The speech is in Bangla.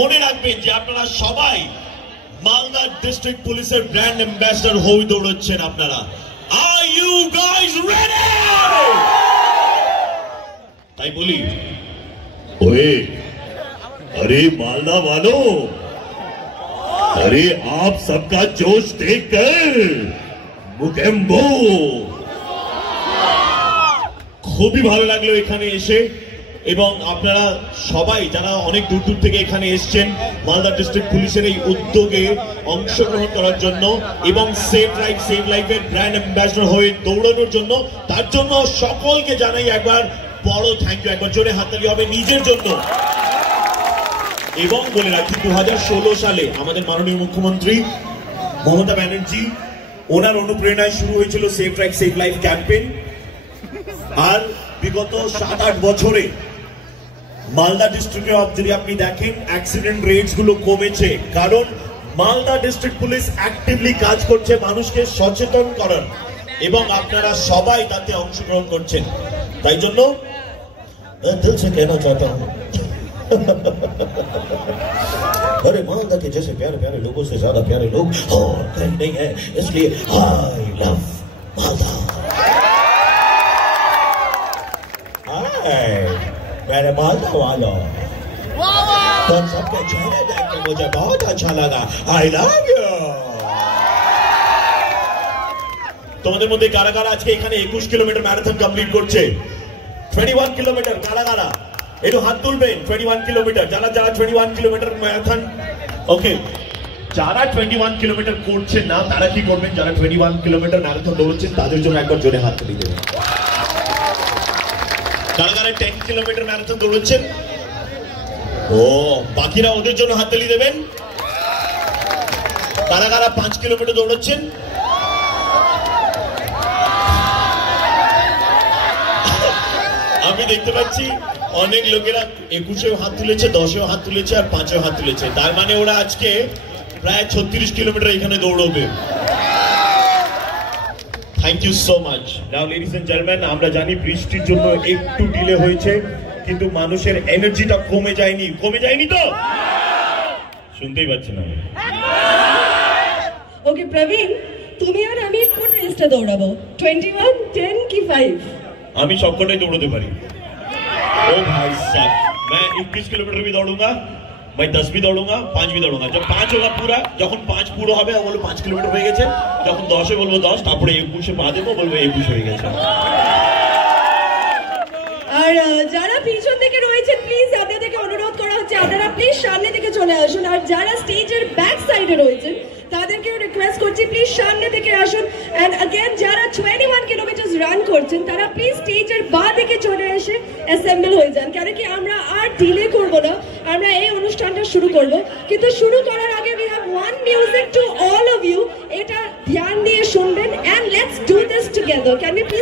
মনে রাখবেন যে আপনারা সবাই মালদা ডিস্ট্রিক্ট পুলিশের ব্র্যান্ড অ্যাম্বাসেডর হয়ে দৌড়চ্ছেন আপনারা। Are you guys ready? তাই বলি, ओए, अरे मालदा वालों, अरे आप सबका जोश देखकर मुकेम्बो খুবই ভালো লাগলো এখানে এসে। এবং আপনারা সবাই যারা অনেক দূর দূর থেকে এখানে এসছেন মালদা ডিস্ট্রিক্ট পুলিশের এই উদ্যোগে অংশগ্রহণ করার জন্য এবং সেভ লাইফের ব্র্যান্ড অ্যাম্বাসেডর হয়ে দৌড়ানোর জন্য, তার জন্য সকলকে জানাই একবার বড় থ্যাংক ইউ। একবার জোরে হাততালি হবে নিজের জন্য। এবং বলে রাখি 2016 সালে আমাদের মাননীয় মুখ্যমন্ত্রী মমতা ব্যানার্জি ওনার অনুপ্রেরণায় শুরু হয়েছিল সেভ লাইফ ক্যাম্পেইন। আর বিগত 7-8 বছরে মালদা ডিস্ট্রিক্টে যদি আপনি দেখেন অ্যাক্সিডেন্ট রেটস গুলো কমেছে, কারণ মালদা ডিস্ট্রিক্ট পুলিশ অ্যাক্টিভলি কাজ করছে মানুষকে সচেতন করার, এবং আপনারা সবাই তাতে অংশগ্রহণ করছেন। তাই জন্য दिल से कहना चाहता हूं अरे मालदा के जैसे प्यारे प्यारे लोगों से ज्यादा प्यारे लोग और कहीं नहीं है, इसलिए आई लव मालदा। मेरे मालदा वालों, तुम सबके चेहरे देख के मुझे बहुत अच्छा लगा। I love you. তোমাদের মধ্যে কারা কারা আজকে এখানে 21 কিলোমিটার ম্যারাথন কমপ্লিট করছে? 21 কিলোমিটার কারা কারা একটু হাত তুলবেন? 21 কিলোমিটার যারা 21 কিলোমিটার ম্যারাথন, ওকে। যারা 21 কিলোমিটার করছেন না তারা কি করবেন? যারা 21 কিলোমিটার ম্যারাথন দৌড়চ্ছেন তাদের জন্য একবার জোরে হাত তুলে দেবেন। কারা কারা 10 কিলোমিটার ম্যারাথন দৌড়চ্ছেন? ও, বাকিরা ওদের জন্য হাত তালি দেবেন। কারা কারা 5 কিলোমিটার দৌড়চ্ছেন? আমি দেখতে পাচ্ছি অনেক লোকেরা 21-এও হাত তুলেছে, 10-এও হাত তুলেছে আর 5-এও হাত তুলেছে। তার মানে ওরা আজকে প্রায় 36 কিলোমিটার এখানে দৌড়বে। Thank you so much. Now ladies and gentleman, আমরা জানি বৃষ্টির জন্য একটু ডিলে হয়েছে, কিন্তু মানুষের এনার্জিটা কমে যায়নি। কমে যায়নি তো? শুনতেই পাচ্ছি না। ওকে প্রবীণ, তুমি আর আমি কোন রেসটা দৌড়াবো? 21, 10 কি 5? আমি সবকটাই দৌড়াতে পারি। ओ भाई साहब, मैं 21 किलोमीटर भी दौड़ूंगा, मैं 10 भी दौड़ूंगा, 5 भी दौड़ूंगा। जब 5 होगा पूरा, যখন 5 পুরো হবে বলবো 5 কিলোমিটার হয়ে গেছে, যখন 10-এ বলবো 10, তারপরে 21-এ পা দেবো, বলবো 21 হয়ে গেছে। আর যারা পিছন থেকে রয়েছেন প্লিজ আপনাদেরকে অনুরোধ করা হচ্ছে আপনারা প্লিজ সামনে থেকে চলে আসুন। আর যারা স্টেজের ব্যাক সাইডে রয়েছেন তাদেরকেও রিকোয়েস্ট করছি প্লিজ সামনে থেকে আসুন। এন্ড अगेन যারা 21 কিলোমিটার রান করছেন তারা প্লিজ স্টেজের বাঁ দিকে চলে এসে অ্যাসেম্বল হয়ে যান, কারণ কি আমরা আর ডিলে করব না, আমরা এই অনুষ্ঠানটা শুরু করব। কিন্তু শুরু করার আগে we have one music to all of you, এটা ধ্যান দিয়ে শুনবেন। and let's do this together. Can we please